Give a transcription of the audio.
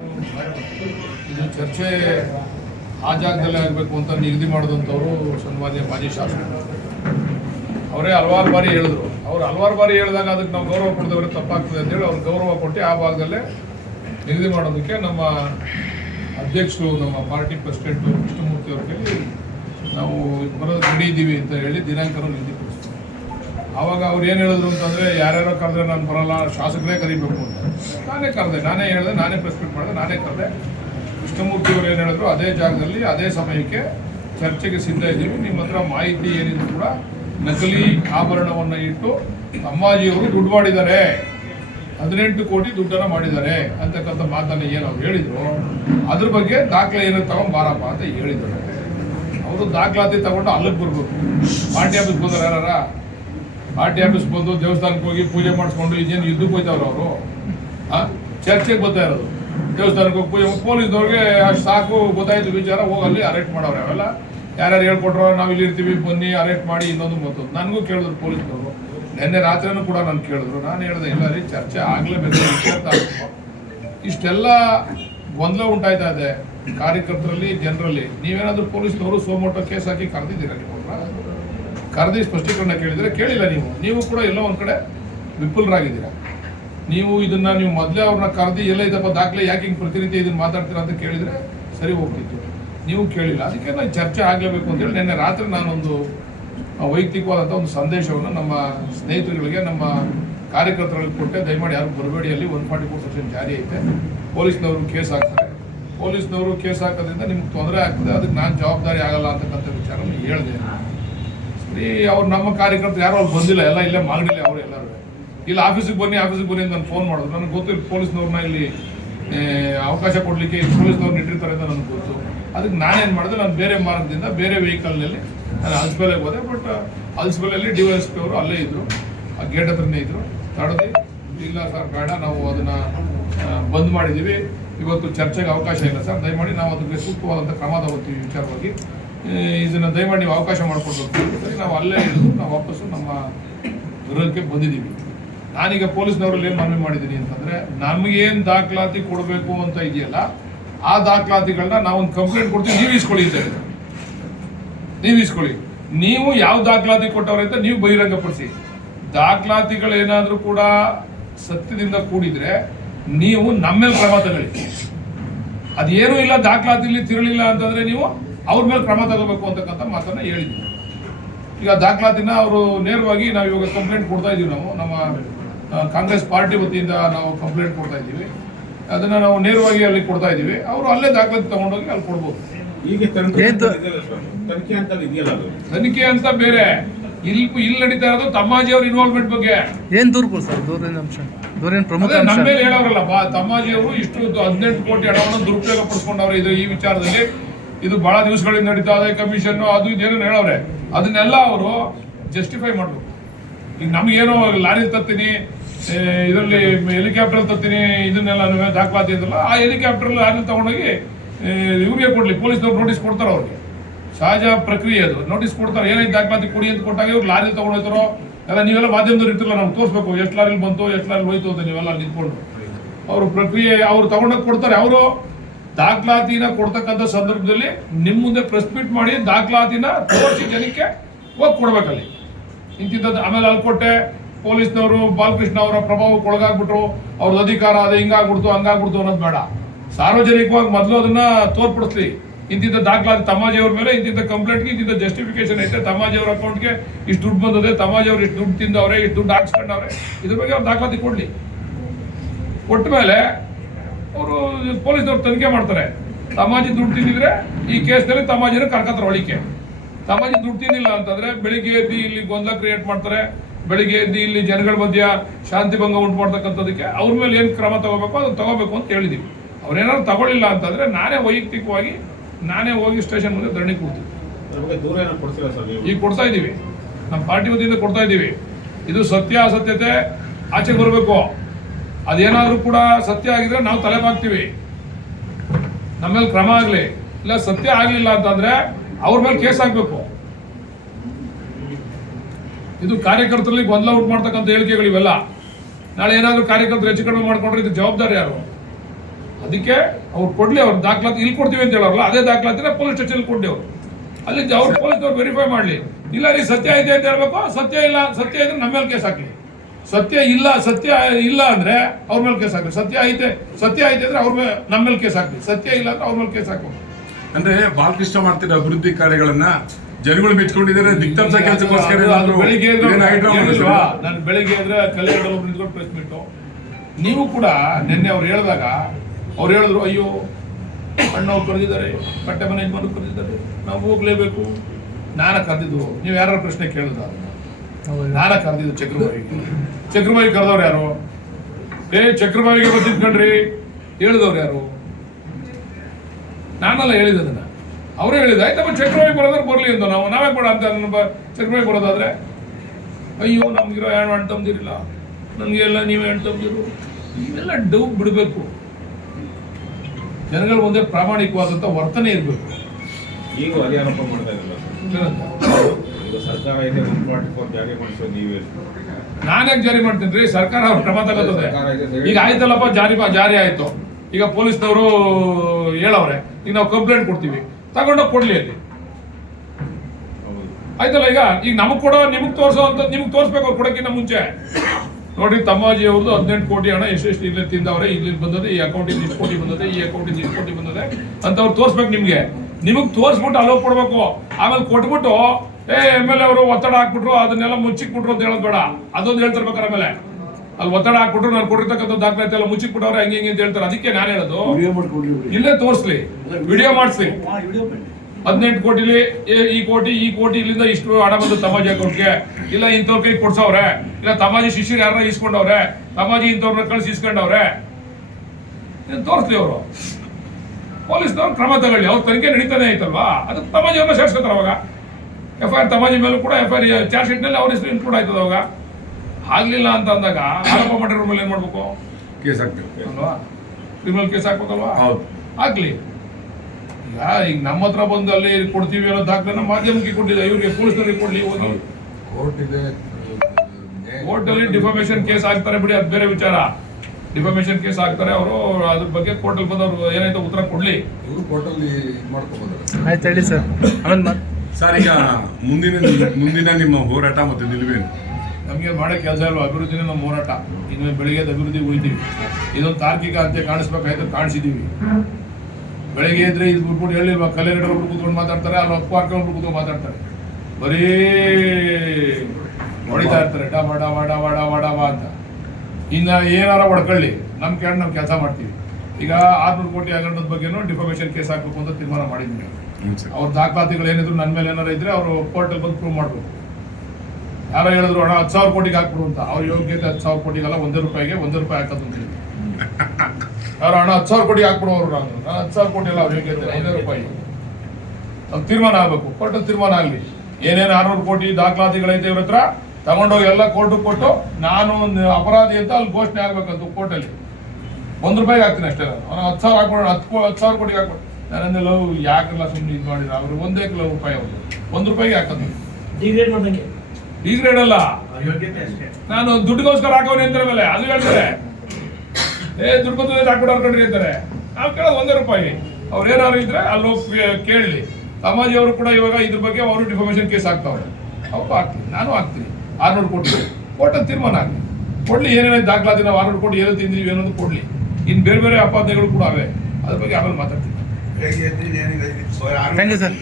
ಇದು ಚರ್ಚೆ ಆ ಜಾಗದಲ್ಲೇ ಆಗಬೇಕು ಅಂತ ನಿಗದಿ ಮಾಡಿದಂಥವರು ಸನ್ಮಾನ್ಯ ಮಾಜಿ ಶಾಸಕರು. ಅವರೇ ಹಲವಾರು ಬಾರಿ ಹೇಳಿದ್ರು. ಅವ್ರು ಹಲವಾರು ಬಾರಿ ಹೇಳಿದಾಗ ಅದಕ್ಕೆ ನಾವು ಗೌರವ ಕೊಡದವ್ರೆ ತಪ್ಪಾಗ್ತದೆ ಅಂತೇಳಿ ಅವ್ರು ಗೌರವ ಕೊಟ್ಟು ಆ ಭಾಗದಲ್ಲೇ ನಿಗದಿ ಮಾಡೋದಕ್ಕೆ ನಮ್ಮ ಅಧ್ಯಕ್ಷರು, ನಮ್ಮ ಪಾರ್ಟಿ ಪ್ರೆಸಿಡೆಂಟು ಕೃಷ್ಣಮೂರ್ತಿ ಅವ್ರ ಕೈಲಿ ನಾವು ಬರೋದು ಹಿಡಿದೀವಿ ಅಂತ ಹೇಳಿ ದಿನಾಂಕನ ನಿಗದಿಪಡಿಸ್ತೀವಿ. ಆವಾಗ ಅವ್ರು ಏನು ಹೇಳಿದ್ರು ಅಂತಂದರೆ, ಯಾರ್ಯಾರೋ ಕರೆದ್ರೆ ನಾನು ಬರೋಲ್ಲ, ಶಾಸಕರೇ ಕರಿಬೇಕು ಅಂತ. ನಾನೇ ಹೇಳಿದೆ, ನಾನೇ ಪ್ರೆಸ್ಪೆಕ್ಟ್ ಮಾಡಿದೆ, ನಾನೇ ಕರೆದೆ. ಕೃಷ್ಣಮೂರ್ತಿ ಅವರು ಏನು ಹೇಳಿದ್ರು, ಅದೇ ಜಾಗದಲ್ಲಿ ಅದೇ ಸಮಯಕ್ಕೆ ಚರ್ಚೆಗೆ ಸಿದ್ಧ ಇದ್ದೀವಿ. ನಿಮ್ಮ ಹತ್ರ ಮಾಹಿತಿ ಏನಿದ್ರು ಕೂಡ ನಕಲಿ ಆಭರಣವನ್ನು ಇಟ್ಟು ಅಮ್ಮಾಜಿಯವರು ದುಡ್ಡು ಮಾಡಿದ್ದಾರೆ, 18 ಕೋಟಿ ದುಡ್ಡನ್ನು ಮಾಡಿದ್ದಾರೆ ಅಂತಕ್ಕಂಥ ಮಾತನ್ನು ಏನು ಅವ್ರು ಹೇಳಿದ್ರು, ಅದ್ರ ಬಗ್ಗೆ ದಾಖಲೆ ಏನೋ ತಗೊಂಡು ಬಾರಪ್ಪ ಅಂತ ಹೇಳಿದ್ರು. ಅವರು ದಾಖಲಾತಿ ತಗೊಂಡು ಅಲ್ಲಿಗೆ ಬರಬೇಕು. ಪಾರ್ಟಿ ಆಫೀಸ್ ಬಂದ್ರೆ ಯಾರ ಪಾರ್ಟಿ ಆಫೀಸ್ ಬಂದು ದೇವಸ್ಥಾನಕ್ಕೆ ಹೋಗಿ ಪೂಜೆ ಮಾಡಿಸ್ಕೊಂಡು ಇದೇನು ಯುದ್ಧಕ್ಕೆ ಹೋಯ್ತವ್ರು ಅವರು. ಚರ್ಚೆಗೆ ಬರ್ತಾ ಇರೋದು, ದೇವಸ್ಥಾನಕ್ಕೆ ಹೋಗಿ ಪೂಜೆ. ಪೊಲೀಸ್ನವ್ರಿಗೆ ಅಷ್ಟು ಸಾಕು, ಗೊತ್ತಾಯ್ತು ವಿಚಾರ, ಹೋಗಲ್ಲಿ ಅರೆಸ್ಟ್ ಮಾಡೋರು. ಅವೆಲ್ಲ ಯಾರ್ಯಾರು ಹೇಳ್ಕೊಟ್ರೋ ನಾವು ಇಲ್ಲಿ ಇರ್ತೀವಿ, ಬನ್ನಿ ಅರೆಸ್ಟ್ ಮಾಡಿ ಇನ್ನೊಂದು ಮತ್ತೊಂದು. ನನಗೂ ಕೇಳಿದ್ರು ಪೊಲೀಸ್ನವರು, ನಿನ್ನೆ ರಾತ್ರಿನೂ ಕೂಡ ನಾನು ಕೇಳಿದ್ರು. ನಾನು ಹೇಳಿದೆ, ಇಲ್ಲ ರೀ, ಚರ್ಚೆ ಆಗಲೇಬೇಕು. ಇಷ್ಟೆಲ್ಲ ಗೊಂದಲ ಉಂಟಾಯ್ತಾ ಇದೆ ಕಾರ್ಯಕರ್ತರಲ್ಲಿ, ಜನರಲ್ಲಿ. ನೀವೇನಾದರೂ ಪೊಲೀಸ್ನವರು ಸೋಮೋಟೋ ಕೇಸ್ ಹಾಕಿ ಕರೆದಿದ್ದೀರಾ? ನೀವು ಕರೆದಿ ಸ್ಪಷ್ಟೀಕರಣ ಕೇಳಿದರೆ ಕೇಳಿಲ್ಲ. ನೀವು ಕೂಡ ಎಲ್ಲೋ ಒಂದು ಕಡೆ ವಿಫಲರಾಗಿದ್ದೀರಾ. ನೀವು ಮೊದಲೇ ಅವ್ರನ್ನ ಕರೆದಿ ಎಲ್ಲ ಇದಪ್ಪ ದಾಖಲೆ, ಯಾಕೆ ಹಿಂಗೆ ಪ್ರತಿನಿತ್ಯ ಇದನ್ನು ಮಾತಾಡ್ತೀರಾ ಅಂತ ಕೇಳಿದರೆ ಸರಿ ಹೋಗ್ತಿತ್ತು. ನೀವು ಕೇಳಿಲ್ಲ. ಅದಕ್ಕೆ ನಾನು ಚರ್ಚೆ ಆಗಲೇಬೇಕು ಅಂತೇಳಿ ನಿನ್ನೆ ರಾತ್ರಿ ನಾನೊಂದು ವೈಯಕ್ತಿಕವಾದಂಥ ಒಂದು ಸಂದೇಶವನ್ನು ನಮ್ಮ ಸ್ನೇಹಿತರುಗಳಿಗೆ, ನಮ್ಮ ಕಾರ್ಯಕರ್ತರಿಗೆ ಕೊಟ್ಟೆ. ದಯಮಾಡಿ ಯಾರು ಬರಬೇಡಿ, ಅಲ್ಲಿ 144 ಜಾರಿ ಐತೆ. ಪೊಲೀಸ್ನವರು ಕೇಸ್ ಹಾಕ್ತಾರೆ. ಪೊಲೀಸ್ನವರು ಕೇಸ್ ಹಾಕೋದ್ರಿಂದ ನಿಮ್ಗೆ ತೊಂದರೆ ಆಗ್ತದೆ, ಅದಕ್ಕೆ ನಾನು ಜವಾಬ್ದಾರಿ ಆಗಲ್ಲ ಅಂತಕ್ಕಂಥ ವಿಚಾರನ ಹೇಳಿದೆ. ಸರಿ, ಅವ್ರು ನಮ್ಮ ಕಾರ್ಯಕರ್ತರು ಯಾರು ಅವ್ರು ಬಂದಿಲ್ಲ, ಎಲ್ಲ ಇಲ್ಲೇ ಮಾಗಡಿಲ್ಲ. ಅವರು ಎಲ್ಲರೂ ಇಲ್ಲಿ ಆಫೀಸಿಗೆ ಬನ್ನಿ ಅಂತ ನಾನು ಫೋನ್ ಮಾಡಿದ್ರು. ನನಗೆ ಗೊತ್ತು ಇಲ್ಲಿ ಪೊಲೀಸ್ನವ್ರನ್ನ ಇಲ್ಲಿ ಅವಕಾಶ ಕೊಡಲಿಕ್ಕೆ ಪೊಲೀಸ್ನವ್ರನ್ನ ಇಟ್ಟಿರ್ತಾರೆ ಅಂತ ನನಗೆ ಗೊತ್ತು. ಅದಕ್ಕೆ ನಾನೇನು ಮಾಡಿದೆ, ನಾನು ಬೇರೆ ಮಾರ್ಗದಿಂದ ಬೇರೆ ವೆಹಿಕಲ್ನಲ್ಲಿ ನಾನು ಹಲ್ಸ್ಬೆಲೆಗೆ ಹೋದೆ. ಬಟ್ ಹಲ್ಸ್ಬೆಲಲ್ಲಿ DYSP ಅವರು ಅಲ್ಲೇ ಇದ್ದರು, ಆ ಗೇಟ್ ಹತ್ರನೇ ಇದ್ದರು. ತಡೆದು, ಇಲ್ಲ ಸರ್ ಬೇಡ, ನಾವು ಅದನ್ನು ಬಂದ್ ಮಾಡಿದ್ದೀವಿ, ಇವತ್ತು ಚರ್ಚೆಗೆ ಅವಕಾಶ ಇಲ್ಲ ಸರ್, ದಯಮಾಡಿ ನಾವು ಅದಕ್ಕೆ ಸೂಕ್ತವಾದಂಥ ಕ್ರಮ ತಗೋತೀವಿ ವಿಚಾರವಾಗಿ, ಇದನ್ನು ದಯಮಾಡಿ ನೀವು ಅವಕಾಶ ಮಾಡಿಕೊಡ್ಬೇಕು. ಸರಿ, ನಾವು ಅಲ್ಲೇ ಇದ್ದು ನಾವು ವಾಪಸ್ಸು ನಮ್ಮ ಗೃಹಕ್ಕೆ ಬಂದಿದ್ದೀವಿ. ನಾನೀಗ ಪೊಲೀಸ್ನವರಲ್ಲಿ ಏನು ಮನವಿ ಮಾಡಿದ್ದೀನಿ ಅಂತಂದರೆ, ನಮಗೇನು ದಾಖಲಾತಿ ಕೊಡಬೇಕು ಅಂತ ಇದೆಯಲ್ಲ, ಆ ದಾಖಲಾತಿಗಳನ್ನ ನಾವೊಂದು ಕಂಪ್ಲೇಂಟ್ ಕೊಡ್ತೀವಿ, ನೀವು ಇಸ್ಕೊಳ್ಳಿ ಅಂತ ಹೇಳಿದ್ರೆ. ನೀವು ಇಸ್ಕೊಳ್ಳಿ. ನೀವು ಯಾವ ದಾಖಲಾತಿ ಕೊಟ್ಟವ್ರೆ ಅಂತ ನೀವು ಬಹಿರಂಗಪಡಿಸಿ. ದಾಖಲಾತಿಗಳೇನಾದರೂ ಕೂಡ ಸತ್ಯದಿಂದ ಕೂಡಿದ್ರೆ ನೀವು ನಮ್ಮ ಮೇಲೆ ಕ್ರಮ ತಗೊಳ್ಳಿ. ಅದೇನೂ ಇಲ್ಲ, ದಾಖಲಾತಿಲಿ ತಿರುಳಿಲ್ಲ ಅಂತಂದರೆ ನೀವು ಅವ್ರ ಮೇಲೆ ಕ್ರಮ ತಗೋಬೇಕು ಅಂತಕ್ಕಂಥ ಮಾತನ್ನು ಹೇಳಿದ್ವಿ. ಈಗ ದಾಖಲಾತಿನ ಅವರು ನೇರವಾಗಿ ನಾವು ಇವಾಗ ಕಂಪ್ಲೇಂಟ್ ಕೊಡ್ತಾ ಇದ್ದೀವಿ. ನಾವು ನಮ್ಮ ಕಾಂಗ್ರೆಸ್ ಪಾರ್ಟಿ ವತಿಯಿಂದ ನಾವು ಕಂಪ್ಲೇಂಟ್ ಕೊಡ್ತಾ ಇದ್ದೀವಿ. ಅದನ್ನು ನಾವು ನೇರವಾಗಿ ಅಲ್ಲಿ ಕೊಡ್ತಾ ಇದ್ದೀವಿ. ಅವರು ಅಲ್ಲೇ ದಾಖಲಾತಿ ತಗೊಂಡೋಗಿ ಅಲ್ಲಿ ಕೊಡ್ಬೋದು. ಈಗ ತನಿಖೆ ಅಂತ ಬೇರೆ, ಇಲ್ಲಿ ನಡೀತಾ ಇರೋದು ತಮ್ಮಾಜಿ ಅವ್ರ ಇನ್ವಾಲ್ವ್ಮೆಂಟ್ ಬಗ್ಗೆ. ಏನ್ ದೂರು ಸರ್? ದೂರಿನ ಅಂಶ, ದೂರಿನ ಪ್ರಮುಖ ನಮ್ಮ ಮೇಲೆ ಹೇಳೋರಲ್ಲ, ತಮ್ಮಾಜಿ ಅವರು ಇಷ್ಟು 18 ಕೋಟಿ ಹಣವನ್ನು ದುರುಪಯೋಗ ಪಡಿಸ್ಕೊಂಡವ್ರೆ ಈ ವಿಚಾರದಲ್ಲಿ. ಇದು ಬಹಳ ದಿವಸಗಳಿಂದ ನಡೀತಾ ಇದೆ, ಕಮಿಷನ್ ಅದು ಇದೇನು ಹೇಳವ್ರೆ. ಅದನ್ನೆಲ್ಲ ಅವರು ಜಸ್ಟಿಫೈ ಮಾಡಬೇಕು. ಈಗ ನಮಗೇನೋ ಲಾರಿ ತತ್ತೀನಿ, ಇದರಲ್ಲಿ ಹೆಲಿಕಾಪ್ಟರ್ ತತ್ತೀನಿ, ಇದನ್ನೆಲ್ಲ ದಾಖಲಾತಿ ಇದ್ರಲ್ಲ, ಆ ಹೆಲಿಕಾಪ್ಟರ್ ಲಾರಿ ತಗೊಂಡೋಗಿ ಇವ್ರಿಗೆ ಕೊಡಲಿ, ಪೊಲೀಸ್ನವ್ರು ನೋಟಿಸ್ ಕೊಡ್ತಾರೆ. ಅವ್ರಿಗೆ ಸಹಜ ಪ್ರಕ್ರಿಯೆ ಅದು, ನೋಟಿಸ್ ಕೊಡ್ತಾರೆ. ಏನೈತೆ ದಾಖಲಾತಿ ಕೊಡಿ ಅಂತ ಕೊಟ್ಟಾಗ ಇವ್ರು ಲಾರಿ ತಗೊಂಡೋಗ್ತಾರೋ ಎಲ್ಲ ನೀವೆಲ್ಲ ಮಾಧ್ಯಮದವ್ರು ಇರ್ತಿಲ್ಲ, ನಮ್ಗೆ ತೋರಿಸ್ಬೇಕು ಎಷ್ಟು ಲಾರಿಲಿ ಬಂತು, ಎಷ್ಟು ಲಾರಿ ಹೋಯ್ತು ಅಂತ ನೀವೆಲ್ಲ ನಿಂತ್ಕೊಂಡು. ಅವರು ಪ್ರಕ್ರಿಯೆ ಅವ್ರು ತಗೊಂಡೋಗಿ ಕೊಡ್ತಾರೆ. ಅವರು ದಾಖಲಾತಿನ ಕೊಡ್ತಕ್ಕಂಥ ಸಂದರ್ಭದಲ್ಲಿ ನಿಮ್ಮ ಮುಂದೆ ಪ್ರೆಸ್ ಮೀಟ್ ಮಾಡಿ ದಾಖಲಾತಿನ ತೋರಿಸಿ ಜನಕ್ಕೆ ಹೋಗಿ ಕೊಡ್ಬೇಕಲ್ಲಿ ಇಂತಿದ್ದದ್ದು. ಆಮೇಲೆ ಅಲ್ಲಿ ಕೊಟ್ಟೆ ಪೊಲೀಸ್ನವರು ಬಾಲಕೃಷ್ಣ ಅವರ ಪ್ರಭಾವಕ್ಕೆ ಒಳಗಾಗ್ಬಿಟ್ರು, ಅವ್ರದ್ದು ಅಧಿಕಾರ ಅದೇ ಹಿಂಗಾಗ್ಬಿಡ್ತು ಹಂಗಾಗ್ಬಿಡ್ತು ಅನ್ನೋದು ಬೇಡ. ಸಾರ್ವಜನಿಕವಾಗಿ ಮೊದಲು ಅದನ್ನ ತೋರ್ಪಡಿಸ್ಲಿ. ಇಂತಿದ್ದ ದಾಖಲಾತಿ ತಮ್ಮಾಜಿ ಅವ್ರ ಮೇಲೆ ಇಂತಿದ್ದ ಕಂಪ್ಲೇಂಟ್ಗೆ ಇಂತಿದ್ದ ಜಸ್ಟಿಫಿಕೇಶನ್ ಐತೆ, ತಮ್ಮಾಜಿ ಅವ್ರ ಅಕೌಂಟ್ಗೆ ಇಷ್ಟು ದುಡ್ಡು ಬಂದಿದೆ, ತಮ್ಮಾಜಿ ಅವ್ರು ಇಷ್ಟು ದುಡ್ಡು ತಿಂದವ್ರೆ, ಇಷ್ಟು ದುಡ್ಡು ಹಾಕ್ಸ್ಕೊಂಡವ್ರೆ, ಇದ್ರ ಬಗ್ಗೆ ಅವ್ರು ದಾಖಲಾತಿ ಕೊಡಲಿ. ಕೊಟ್ಟ ಮೇಲೆ ಅವರು ಪೊಲೀಸ್ನವ್ರು ತನಿಖೆ ಮಾಡ್ತಾರೆ. ತಮ್ಮಾಜಿ ದುಡ್ಡು ತಿಂದಿದ್ರೆ ಈ ಕೇಸ್ನಲ್ಲಿ ತಮ್ಮಾಜಿನ ಕರ್ಕತ್ತಾರೆ ಒಳಿಕೆ. ತಮ್ಮಾಜಿ ದುಡ್ಡು ತಿಂದಿಲ್ಲ ಅಂತಂದ್ರೆ ಬೆಳಿಗ್ಗೆ ಎದ್ದು ಇಲ್ಲಿ ಗೊಂದಲ ಕ್ರಿಯೇಟ್ ಮಾಡ್ತಾರೆ. ಬೆಳಿಗ್ಗೆ ಎದ್ದು ಇಲ್ಲಿ ಜನಗಳ ಮಧ್ಯ ಶಾಂತಿ ಭಂಗ ಉಂಟು ಮಾಡ್ತಕ್ಕಂಥದಕ್ಕೆ ಅವ್ರ ಮೇಲೆ ಏನು ಕ್ರಮ ತಗೋಬೇಕು ಅದನ್ನು ತಗೋಬೇಕು ಅಂತ ಹೇಳಿದೀವಿ. ಅವ್ರೇನಾದ್ರು ತಗೊಳ್ಳಿಲ್ಲ ಅಂತಂದ್ರೆ ನಾನೇ ವೈಯಕ್ತಿಕವಾಗಿ ಹೋಗಿ ಸ್ಟೇಷನ್ ಮುಂದೆ ಧರಣಿ ಕೊಡ್ತೀವಿ. ಈಗ ಕೊಡ್ತಾ ಇದ್ದೀವಿ, ನಮ್ಮ ಪಾರ್ಟಿ ವತಿಯಿಂದ ಕೊಡ್ತಾ ಇದ್ದೀವಿ. ಇದು ಸತ್ಯಾಸತ್ಯತೆ ಆಚೆ ಬರಬೇಕು. ಅದೇನಾದ್ರೂ ಕೂಡ ಸತ್ಯ ಆಗಿದ್ರೆ ನಾವು ತಲೆ ಬಾಗ್ತೀವಿ, ನಮ್ಮ ಮೇಲೆ ಕ್ರಮ ಆಗಲಿ. ಇಲ್ಲ ಸತ್ಯ ಆಗಲಿಲ್ಲ ಅಂತಂದ್ರೆ ಅವ್ರ ಮೇಲೆ ಕೇಸ್ ಆಗಬೇಕು. ಇದು ಕಾರ್ಯಕರ್ತರಲ್ಲಿ ಗೊಂದಲ ಉಂಟು ಮಾಡ್ತಕ್ಕಂಥ ಹೇಳಿಕೆಗಳು ಇವೆಲ್ಲ. ನಾಳೆ ಏನಾದರೂ ಕಾರ್ಯಕರ್ತರು ಹೆಚ್ಚು ಕಡಿಮೆ ಮಾಡ್ಕೊಂಡ್ರೆ ಇದು ಜವಾಬ್ದಾರಿ ಯಾರು? ಅದಕ್ಕೆ ಅವ್ರು ಕೊಡ್ಲಿ, ಅವ್ರ ದಾಖಲಾತಿ ಇಲ್ಲಿ ಕೊಡ್ತೀವಿ ಅಂತ ಹೇಳೋರಲ್ಲ, ಅದೇ ದಾಖಲಾತಿನ ಪೊಲೀಸ್ ಸ್ಟೇಷನ್ ಕೊಡ್ಲಿ ಅವರು. ಅಲ್ಲಿ ಅವ್ರು ಪೊಲೀಸ್ನವ್ರು ವೆರಿಫೈ ಮಾಡಲಿ. ಇಲ್ಲ ರೀ ಸತ್ಯ ಐತೆ ಅಂತ ಹೇಳ್ಬೇಕು, ಸತ್ಯ ಇಲ್ಲ, ಸತ್ಯ ಇದ್ರೆ ನಮ್ಮ ಮೇಲೆ ಕೇಸ್ ಹಾಕ್ಲಿ. ಸತ್ಯ ಇಲ್ಲ ಅಂದ್ರೆ ಅವ್ರ ಮೇಲೆ ಕೇಸ್ ಹಾಕ್ಲಿ. ಸತ್ಯ ಐತೆ ಅಂದ್ರೆ ಅವ್ರ ಮೇಲೆ ನಮ್ಮ ಮೇಲೆ ಕೇಸ್ ಹಾಕ್ಲಿ. ಸತ್ಯ ಇಲ್ಲ ಅಂದ್ರೆ ಅವ್ರ ಮೇಲೆ ಕೇಸ್ ಹಾಕೋ. ಅಂದ್ರೆ ಬಾಲಕೃಷ್ಣ ಮಾಡ್ತಿರೋ ಅಭಿವೃದ್ಧಿ ಕಾರ್ಯಗಳನ್ನ ಜನಗಳು ಮೆಚ್ಕೊಂಡಿದ್ದಾರೆ. ದಿಗ್ತಂಸ ಕೆಲಸಕ್ಕೋಸ್ಕರ ಬೆಳಿಗ್ಗೆ ನಾನು ಬೆಳಿಗ್ಗೆ ಅಂದ್ರೆ ಕಲೆಗಳು ನಿಂತ್ಕೊಂಡು ಪ್ರೆಸ್ ಮೀಟು. ನೀವು ಕೂಡ ನಿನ್ನೆ ಅವ್ರು ಹೇಳಿದಾಗ ಅವ್ರು ಹೇಳಿದ್ರು, ಅಯ್ಯೋ ಅಣ್ಣವ್ರು ಕರೆದಿದ್ದಾರೆ, ಬಟ್ಟೆ ಮನೆ ಯಜಮಾನ ಕರೆದಿದ್ದಾರೆ, ನಾವು ಹೋಗ್ಲೇಬೇಕು. ನಾನ ಕರೆದಿದ್ದು, ನೀವು ಯಾರ ಪ್ರಶ್ನೆ ಕೇಳಿದ? ನಾನ ಕರೆದಿದ್ದು ಚಕ್ರಬಾಯಿಗೆ ಕರೆದವ್ರು ಯಾರು? ಚಕ್ರಬಾಯಿಗೆ ಬಂದಿದ್ಕಂಡ್ರಿ ಹೇಳಿದವ್ರು ಯಾರು? ನಾನೆಲ್ಲ ಹೇಳಿದ್ದನ್ನ ಅವರೇ ಹೇಳಿದ. ಆಯ್ತಪ್ಪ ಚಕ್ರಬಾಯಿ ಬರೋದ್ರೆ ಬರಲಿ ಅಂತ ನಾವೇ ಕೊಡ ಅಂತ ಚಕ್ರಬಾಯಿ ಬರೋದಾದ್ರೆ, ಅಯ್ಯೋ ನಮ್ಗಿರೋ ಹೆಣ್ಣು ತಮ್ದಿರಿಲ್ಲ, ನಮಗೆಲ್ಲ ನೀವೇ ಹೆಣ್ಣು ತಮ್ದಿರು, ಇವೆಲ್ಲ ಡೌಟ್ ಬಿಡಬೇಕು. ಜನಗಳ ಮುಂದೆ ಪ್ರಾಮಾಣಿಕವಾದಂಥ ವರ್ತನೆ ಇರಬೇಕು. ಈಗ ಅದೇ ಆರೋಪ ಮಾಡ್ತಾ ಇರಲ್ಲ ಈಗ ಸರ್ಕಾರ ಇದೆ 144 ಜಾರಿ ಮಾಡಿಸೋದು ನೀವೇ. ನಾನ್ಯಾಕೆ ಜಾರಿ ಮಾಡ್ತೀನಿ ರೀ? ಸರ್ಕಾರ ಅವ್ರ ಕ್ರಮ ತಗೋತದೆ. ಈಗ ಆಯ್ತಲ್ಲಪ್ಪ, ಜಾರಿ ಆಯ್ತು. ಈಗ ಪೊಲೀಸ್ನವರು ಹೇಳವ್ರೆ, ಈಗ ನಾವು ಕಂಪ್ಲೇಂಟ್ ಕೊಡ್ತೀವಿ, ತಗೊಂಡೋಗಿ ಕೊಡ್ಲಿ ಅಲ್ಲಿ. ಆಯ್ತಲ್ಲ, ಈಗ ನಮಗ್ ಕೊಡೋ, ನಿಮಗ್ ತೋರಿಸೋ ಅಂತ ನಿಮ್ಗೆ ತೋರಿಸ್ಬೇಕು ಅವ್ರು ಕೊಡೋಕ್ಕಿಂತ ಮುಂಚೆ. ನೋಡಿ, ತಮ್ಮಾಜಿ ಅವ್ರದ್ದು 18 ಕೋಟಿ ಹಣ ಎಷ್ಟು ಇಲ್ಲಿ ತಿಂದವ್ರೆ, ಇಲ್ಲಿ ಬಂದದೆ, ಈ ಅಕೌಂಟಿಂದ ಇಷ್ಟು ಕೋಟಿ ಬಂದದೆ, ಈ ಅಕೌಂಟಿಂದ ಇಷ್ಟು ಕೋಟಿ ಬಂದದೆ ಅಂತ ಅವ್ರು ತೋರಿಸ್ಬೇಕು. ನಿಮಗ್ ತೋರಿಸ್ಬಿಟ್ಟು ಅಲೋ ಕೊಡ್ಬೇಕು. ಆಮೇಲೆ ಕೊಟ್ಬಿಟ್ಟು MLA ಅವರು ಒತ್ತಡ ಹಾಕ್ಬಿಟ್ರು, ಅದನ್ನೆಲ್ಲ ಮುಚ್ಚಿಕ್ಬಿಟ್ರು ಅಂತ ಹೇಳೋದು ಬೇಡ. ಅದೊಂದು ಹೇಳ್ತಿರ್ಬೇಕಾರೆ ಆಮೇಲೆ ಅಲ್ಲಿ ಒತ್ತಡ ಹಾಕ್ಬಿಟ್ರು, ನಾನು ಕೊಟ್ಟಿರ್ತಕ್ಕಂಥ ದಾಖಲಾತಿ ಎಲ್ಲ ಮುಚ್ಚಿಕ್ಬಿಟ್ಟವ್ರೆ, ಹಂಗೆ ಅಂತ ಹೇಳ್ತಾರೆ. ಅದಕ್ಕೆ ನಾನು ಹೇಳೋದು, ಇಲ್ಲೇ ತೋರಿಸ್ಲಿ, ವಿಡಿಯೋ ಮಾಡಿಸ್ಲಿ. 18 ಕೋಟಿಲಿ ಈ ಕೋಟಿ ಇಲ್ಲಿಂದ ಇಷ್ಟು ಹಣ ಬಂದು ತಮಾಜಿ ಅಕೌಂಟ್ಗೆ, ಇಲ್ಲ ಇಂಥವ್ರ ಕೈ ಕೊಡ್ಸವ್ರೆ, ಇಲ್ಲ ತಮಾಜಿ ಶಿಷ್ಯರು ಯಾರನ್ನ ಇಸ್ಕೊಂಡವ್ರೆ, ತಮಾಜಿ ಇಂಥವ್ರನ್ನ ಕಳಿಸಿ ಇಸ್ಕೊಂಡವ್ರೆ, ತೋರಿಸ್ಲಿ ಅವರು. ಪೊಲೀಸ್ನವ್ರು ಕ್ರಮ ತಗೊಳ್ಳಿ. ಅವ್ರ ತನಿಖೆ ನಡೀತಾನೆ ಐತಲ್ವಾ, ಅದಕ್ಕೆ ತಮಾಜಿ ಅವ್ರನ್ನ ಸೇರ್ಸ್ಕೊತಾರೆ. ಅವಾಗ FIR ತಮಾಜಿ ಮೇಲೂ ಕೂಡ FIR ಚಾರ್ಜ್ ಶೀಟ್ನಲ್ಲಿ ಅವ್ರ ಹೆಸರು ಇನ್ಕ್ಲೂಡ್ ಆಯ್ತದ. ಅವಾಗ ಆಗ್ಲಿಲ್ಲ ಅಂತ ಅಂದಾಗ ಆರೋಪ ಮಾಡಿರೋ ಮೇಲೆ ಏನ್ ಮಾಡ್ಬೇಕು? ಕೇಸ್ ಹಾಕ್ಬೇಕು ಅಲ್ವಾ? ಕ್ರಿಮಿನಲ್ ಕೇಸ್ ಹಾಕ್ಬೇಕಲ್ವಾ? ಹೌದು, ಆಗ್ಲಿ. ಈಗ ನಮ್ಮ ಹತ್ರ ಬಂದು ಅಲ್ಲಿ ಕೊಡ್ತೀವಿ ಅನ್ನೋ ದಾಖಲೆನ ಮಾಧ್ಯಮಕ್ಕೆ ಕೊಟ್ಟಿದೆ, ಇವ್ರಿಗೆ ಪೊಲೀಸರಿಗೆ ಕೊಡ್ಲಿ. ಹೋಗಿ ಕೋರ್ಟಲ್ಲಿ ಡಿಫಾಮೇಷನ್ ಕೇಸ್ ಹಾಕ್ತಾರೆ ಬಿಡಿ, ಅದು ಬೇರೆ ವಿಚಾರ. ಡಿಫಾಮೇಷನ್ ಕೇಸ್ ಹಾಕ್ತಾರೆ ಅವರು, ಅದ್ರ ಬಗ್ಗೆ ಕೋರ್ಟಲ್ಲಿ ಬಂದವರು ಏನಾಯ್ತು ಉತ್ತರ ಕೊಡ್ಲಿ. ಇವರು ಕೋರ್ಟಲ್ಲಿ ಮಾಡ್ಕೊಬೋದಲ್ಲ. ಆಯ್ತು ಹೇಳಿ ಸರ್. ಆಮೇಲೆ ಸರ್, ಈಗ ಮುಂದಿನ ನಿಮ್ಮ ಹೋರಾಟ ಮತ್ತು ನಿಲುವೇನು? ನಮಗೆ ಮಾಡೋ ಕೆಲಸ ಇಲ್ವಾ? ಅಭಿವೃದ್ಧಿನೇ ನಮ್ಮ ಹೋರಾಟ. ಇನ್ನು ಬೆಳಿಗ್ಗೆ ಅಭಿವೃದ್ಧಿ ಹೋಗ್ತೀವಿ. ಇದೊಂದು ತಾರ್ಕಿಕ ಅಂತ್ಯ ಕಾಣಿಸ್ಬೇಕಾಯ್ತು, ಕಾಣಿಸಿದೀವಿ. ಬೆಳಗ್ಗೆ ಇದ್ರೆ ಇದು ಬಿಟ್ಬಿಟ್ಟು ಹೇಳಿಲ್ವಾ, ಕಲೆಗಡೆ ಕೂತ್ಕೊಂಡು ಮಾತಾಡ್ತಾರೆ, ಅಲ್ಲಿ ಒಪ್ಪು ಹಾಕೊಂಡು ಕೂತ್ಕೊಂಡು ಮಾತಾಡ್ತಾರೆ, ಬರೀ ಹೊಡಿತಾ ಇರ್ತಾರೆ, ಡಬ ಡಬ ಡಬ ಡಬ ಡಬ ಅಂತ. ಇನ್ನು ಏನಾರ ಹೊಡ್ಕೊಳ್ಳಿ, ನಮ್ಮ ಕೇಳಿ ನಾವು ಕೆಲಸ ಮಾಡ್ತೀವಿ. ಈಗ 600 ಕೋಟಿ ಹಗರಣದ ಬಗ್ಗೆನೂ ಡಿಫಾಮೇಷನ್ ಕೇಸ್ ಹಾಕಬೇಕು ಅಂತ ತೀರ್ಮಾನ ಮಾಡಿದ್ವಿ. ಅವ್ರ ದಾಖಲಾತಿಗಳು ಏನಿದ್ರು ನನ್ನ ಮೇಲೆ ಏನಾರ ಇದ್ರೆ ಅವರು ಕೋರ್ಟಲ್ಲಿ ಬಂದು ಪ್ರೂವ್ ಮಾಡ್ಬೇಕು. ಯಾರೋ ಹೇಳಿದ್ರು ಹಣ 10,000 ಕೋಟಿಗೆ ಹಾಕ್ಬಿಡು ಅಂತ. ಅವ್ರ ಯೋಗ್ಯತೆ 10,000 ಕೋಟಿಗಲ್ಲ, 1 ರೂಪಾಯಿಗೆ 1 ರೂಪಾಯಿ ಹಾಕೋದು ಅಂತ ಹೇಳಿ. ಯಾರು ಹಣ 10,000 ಕೋಟಿ ಹಾಕ್ಬಿಡೋರು, ನಾನು 10,000 ಕೋಟಿ ಅಲ್ಲ, ಅವ್ರ ಯೋಗ್ಯತೆ 5 ರೂಪಾಯಿ. ಅದು ತೀರ್ಮಾನ ಆಗಬೇಕು, ಕೋರ್ಟಲ್ಲಿ ತೀರ್ಮಾನ ಆಗಲಿ. ಏನೇನು 600 ಕೋಟಿ ದಾಖಲಾತಿಗಳೈತೆ ಇವ್ರ ಹತ್ರ ತಗೊಂಡೋಗಿ ಎಲ್ಲ ಕೋರ್ಟಿಗೆ ಕೊಟ್ಟು ನಾನು ಅಪರಾಧಿ ಅಂತ ಅಲ್ಲಿ ಘೋಷಣೆ ಆಗ್ಬೇಕಂತ ಕೋರ್ಟಲ್ಲಿ. 1 ರೂಪಾಯಿಗೆ ಹಾಕ್ತೀನಿ ಅಷ್ಟೇ. ನಾನು 10,000 ಹಾಕ್ಬಿಡೋಣ, 10,000 ಕೋಟಿಗೆ ಹಾಕ್ಬಿಡು. ನಾನೆಲ್ಲ ಯಾಕೆಲ್ಲ ಸುಮ್ಮನೆ ಇದು ಮಾಡಿದ್ರು ಅವರು. 1 ರೂಪಾಯಿ ಅವರು 1 ರೂಪಾಯಿಗೆ ಹಾಕೋದು. ಡಿಗ್ರೇಡ್ ಅಲ್ಲ, ನಾನು ದುಡ್ಡಿಗೋಸ್ಕರ ಹಾಕೋನೆ ಅಂತಾರೆ ಮೇಲೆ ಅದು ಹೇಳ್ತಾರೆ. ದುಡ್ಡು ಹಾಕ್ಬಿಡೋರು ಕಣ್ರಿ ಅಂತಾರೆ. ನಾವು ಕೇಳೋದು 1 ರೂಪಾಯಿ. ಅವ್ರು ಏನಾದ್ರು ಇದ್ರೆ ಅಲ್ಲಿ ಕೇಳಲಿ. ಸಮಾಜಿ ಅವರು ಕೂಡ ಇವಾಗ ಇದ್ರ ಬಗ್ಗೆ ಅವರು ಡಿಫಾಮೇಷನ್ ಕೇಸ್ ಹಾಕ್ತಾವ್ರೆ. ಅವ್ರು ಹಾಕ್ತೀನಿ, ನಾನು ಹಾಕ್ತೀನಿ. 600 ಕೋಟಿ ಕೋರ್ಟಲ್ಲಿ ತೀರ್ಮಾನ ಆಗಲಿ, ಕೊಡ್ಲಿ. ಏನೇನೋ ದಾಖಲಾತಿ ನಾವು 600 ಕೋಟಿ ಏನೋ ತಿಂದಿದ್ದೀವಿ ಅನ್ನೋದು ಕೊಡ್ಲಿ. ಇನ್ನು ಬೇರೆ ಬೇರೆ ಅಪಾದನೆಗಳು ಕೂಡ ಅವೆ, ಅದ್ರ ಬಗ್ಗೆ ಆಮೇಲೆ ಮಾತಾಡ್ತೀನಿ. Thank you sir.